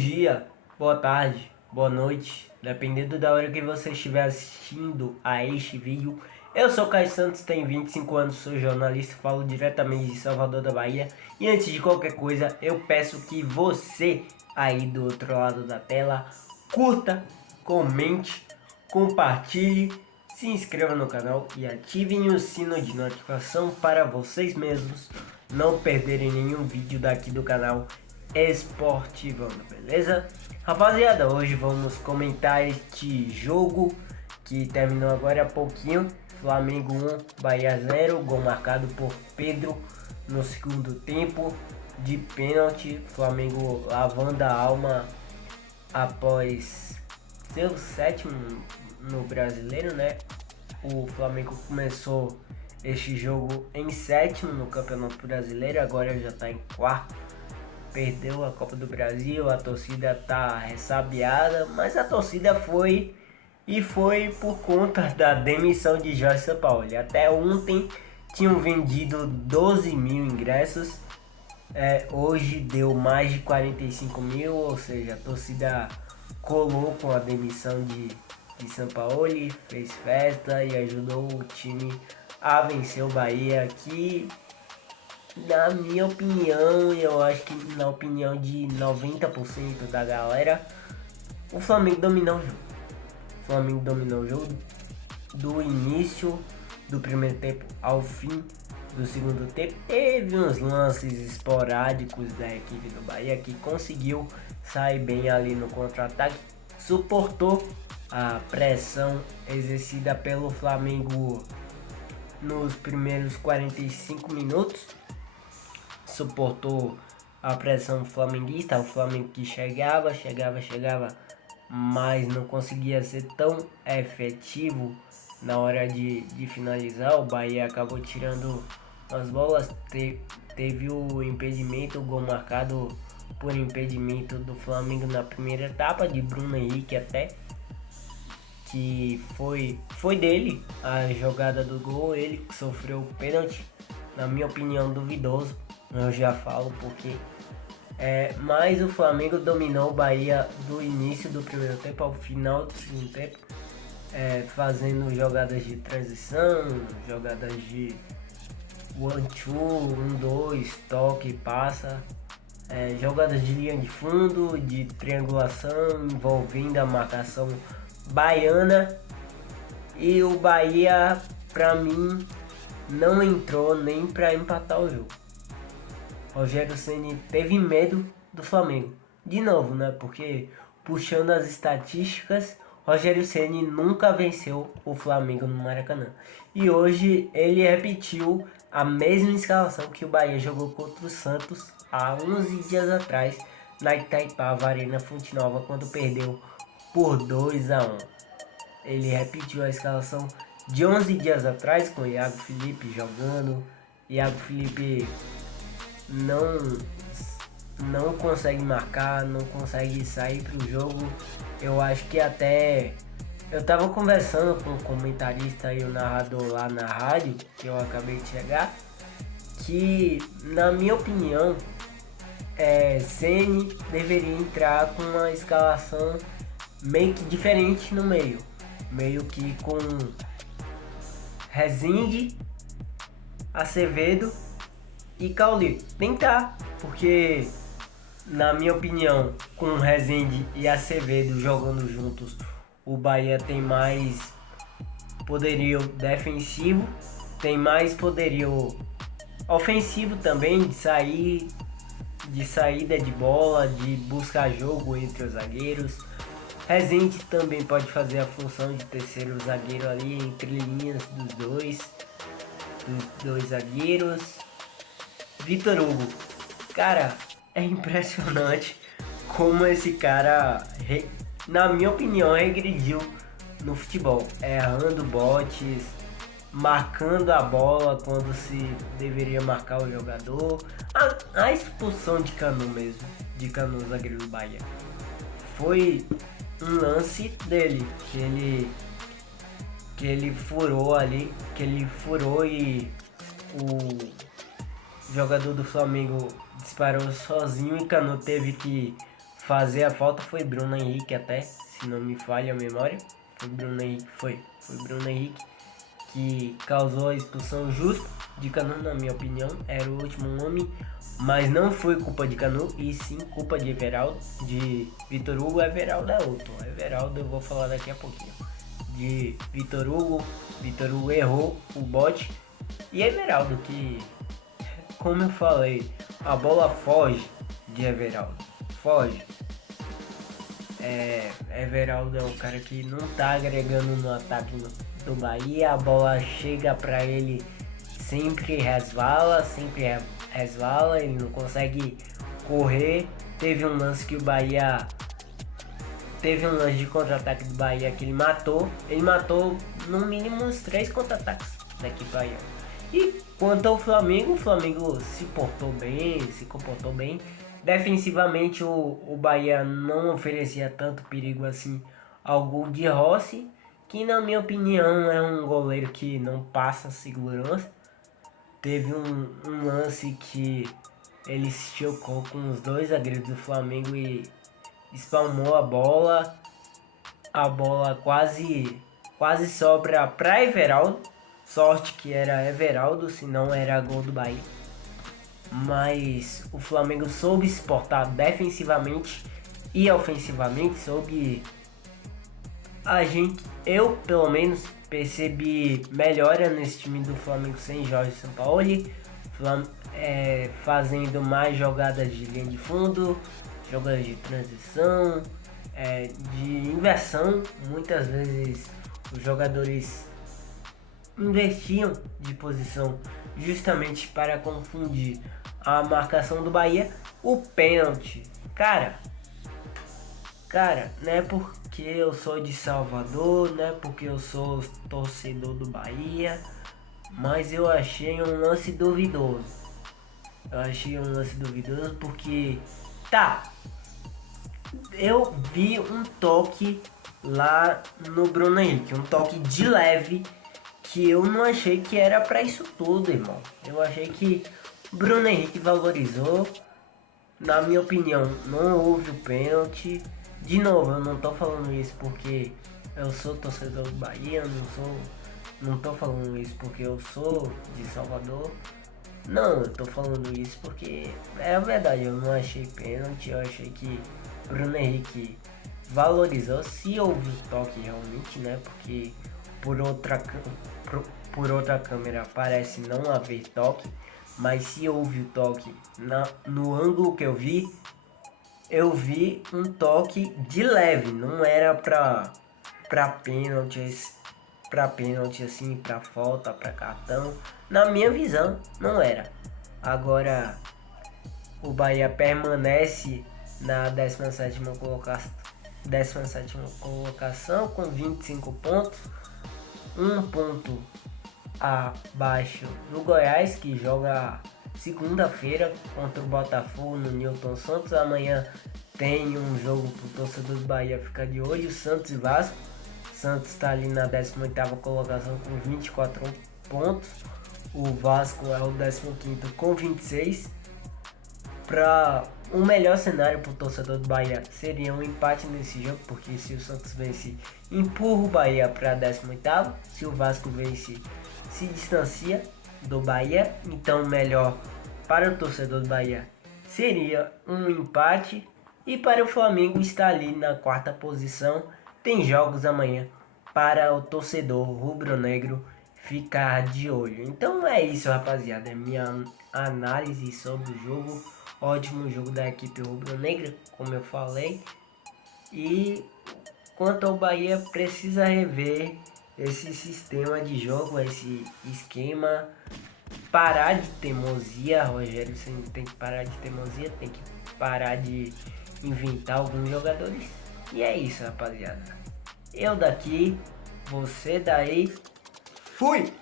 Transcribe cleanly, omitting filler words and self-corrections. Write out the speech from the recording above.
dia, boa tarde, boa noite, dependendo da hora que você estiver assistindo a este vídeo. Eu sou Caio Santos, tenho 25 anos, sou jornalista, falo diretamente de Salvador da Bahia. E antes de qualquer coisa, eu peço que você aí do outro lado da tela curta, comente, compartilhe, se inscreva no canal e ativem o sino de notificação para vocês mesmos não perderem nenhum vídeo daqui do canal Esportivando, beleza? Rapaziada, hoje vamos comentar este jogo que terminou agora há pouquinho. Flamengo 1, Bahia 0, gol marcado por Pedro no segundo tempo de pênalti. Flamengo lavando a alma após seu sétimo no brasileiro, né? O Flamengo começou este jogo em sétimo no Campeonato Brasileiro, agora já está em quarto. Perdeu a Copa do Brasil, a torcida tá ressabiada, mas a torcida foi por conta da demissão de Jorge Sampaoli. Até ontem tinham vendido 12 mil ingressos, hoje deu mais de 45 mil, ou seja, a torcida colou com a demissão de Sampaoli, fez festa e ajudou o time a vencer o Bahia, que na minha opinião, eu acho que na opinião de 90% da galera, o Flamengo dominou o jogo. O Flamengo dominou o jogo do início do primeiro tempo ao fim do segundo tempo. Teve uns lances esporádicos da equipe do Bahia que conseguiu sair bem ali no contra-ataque, suportou a pressão exercida pelo Flamengo nos primeiros 45 minutos, suportou a pressão flamenguista, o Flamengo que chegava, mas não conseguia ser tão efetivo na hora de finalizar. O Bahia acabou tirando as bolas, teve o impedimento, o gol marcado por impedimento do Flamengo na primeira etapa, de Bruno Henrique até, que foi dele a jogada do gol, ele que sofreu o pênalti, na minha opinião duvidoso, eu já falo porque. Mas o Flamengo dominou o Bahia do início do primeiro tempo ao final do segundo tempo, fazendo jogadas de transição, jogadas de 1-2, 1-2, toque, passa, jogadas de linha de fundo, de triangulação, envolvendo a marcação baiana. E o Bahia, pra mim, não entrou nem pra empatar o jogo. Rogério Ceni teve medo do Flamengo, de novo, né? Porque puxando as estatísticas, Rogério Ceni nunca venceu o Flamengo no Maracanã. E hoje ele repetiu a mesma escalação que o Bahia jogou contra o Santos há 11 dias atrás na Itaipava Arena Fonte Nova, quando perdeu por 2-1. Ele repetiu a escalação de 11 dias atrás com o Iago Felipe jogando. Iago Felipe não consegue marcar, não consegue sair pro jogo. Eu acho que até eu tava conversando com o comentarista e o narrador lá na rádio, que eu acabei de chegar, que na minha opinião Ceni deveria entrar com uma escalação meio que diferente no meio que com Rezende, Acevedo e Cauli. Tentar, porque na minha opinião, com Rezende e Acevedo jogando juntos, o Bahia tem mais poderio defensivo, tem mais poderio ofensivo também, de saída de bola, de buscar jogo entre os zagueiros. Rezende também pode fazer a função de terceiro zagueiro ali entre linhas dos dois zagueiros. Vitor Hugo, cara, é impressionante como esse cara, na minha opinião, regrediu no futebol, errando botes, marcando a bola quando se deveria marcar o jogador. A expulsão de Canu mesmo, de Canu, zagueiro do Bahia, foi um lance dele, que ele furou ali, e o jogador do Flamengo disparou sozinho e Canu teve que fazer a falta foi Bruno Henrique até, se não me falha a memória. Foi Bruno Henrique, foi Bruno Henrique que causou a expulsão justa de Canu, na minha opinião. Era o último homem, mas não foi culpa de Canu, e sim culpa de Everaldo, de Vitor Hugo. Everaldo é outro. Everaldo eu vou falar daqui a pouquinho. De Vitor Hugo errou o bote. E Everaldo que, como eu falei, a bola foge de Everaldo. Foge. Everaldo é um cara que não tá agregando no ataque do Bahia. A bola chega pra ele, sempre resvala, ele não consegue correr. Teve um lance que o Bahia, teve um lance de contra-ataque do Bahia que ele matou no mínimo uns 3 contra-ataques da equipe Bahia. E quanto ao Flamengo, o Flamengo se comportou bem. Defensivamente o Bahia não oferecia tanto perigo assim ao gol de Rossi, que na minha opinião é um goleiro que não passa segurança. Teve um lance que ele se chocou com os 2 zagueiros do Flamengo e espalmou a bola. A bola quase sobra para Everaldo. Sorte que era Everaldo, senão era gol do Bahia. Mas o Flamengo soube se portar defensivamente e ofensivamente, eu pelo menos percebi melhora nesse time do Flamengo sem Jorge Sampaoli, fazendo mais jogadas de linha de fundo, jogadas de transição, de inversão. Muitas vezes os jogadores invertiam de posição justamente para confundir a marcação do Bahia. O pênalti, cara, não é porque eu sou de Salvador, não é porque eu sou torcedor do Bahia, mas eu achei um lance duvidoso. Porque, eu vi um toque lá no Bruno Henrique, um toque de leve, que eu não achei que era pra isso tudo, irmão. Eu achei que o Bruno Henrique valorizou. Na minha opinião, não houve o pênalti. De novo, eu não tô falando isso porque eu sou torcedor do Bahia, não tô falando isso porque eu sou de Salvador. Não, eu tô falando isso porque é a verdade, eu não achei pênalti. Eu achei que Bruno Henrique valorizou, se houve o toque realmente, né? Porque por outra câmera parece não haver toque, mas se houve o toque no ângulo que eu vi um toque de leve, não era pra pênalti assim, pra falta, pra cartão. Na minha visão, não era. Agora, o Bahia permanece na 17ª colocação com 25 pontos, 1 ponto abaixo do Goiás, que joga segunda-feira contra o Botafogo no Newton Santos. Amanhã tem um jogo pro torcedor do Bahia ficar de olho, o Santos e Vasco. Santos está ali na 18ª colocação com 24 pontos. O Vasco é o 15º com 26. Para o melhor cenário para o torcedor do Bahia seria um empate nesse jogo, porque se o Santos vence, empurra o Bahia para 18º. Se o Vasco vence, se distancia do Bahia. Então, melhor para o torcedor do Bahia seria um empate. E para o Flamengo estar ali na 4ª posição. Tem jogos amanhã para o torcedor rubro-negro ficar de olho. Então é isso, rapaziada. É minha análise sobre o jogo. Ótimo jogo da equipe rubro-negra, como eu falei. E quanto ao Bahia, precisa rever esse sistema de jogo, esse esquema. Parar de teimosia, Rogério. Você tem que parar de teimosia, tem que parar de inventar alguns jogadores. E é isso, rapaziada. Eu daqui, você daí. Fui!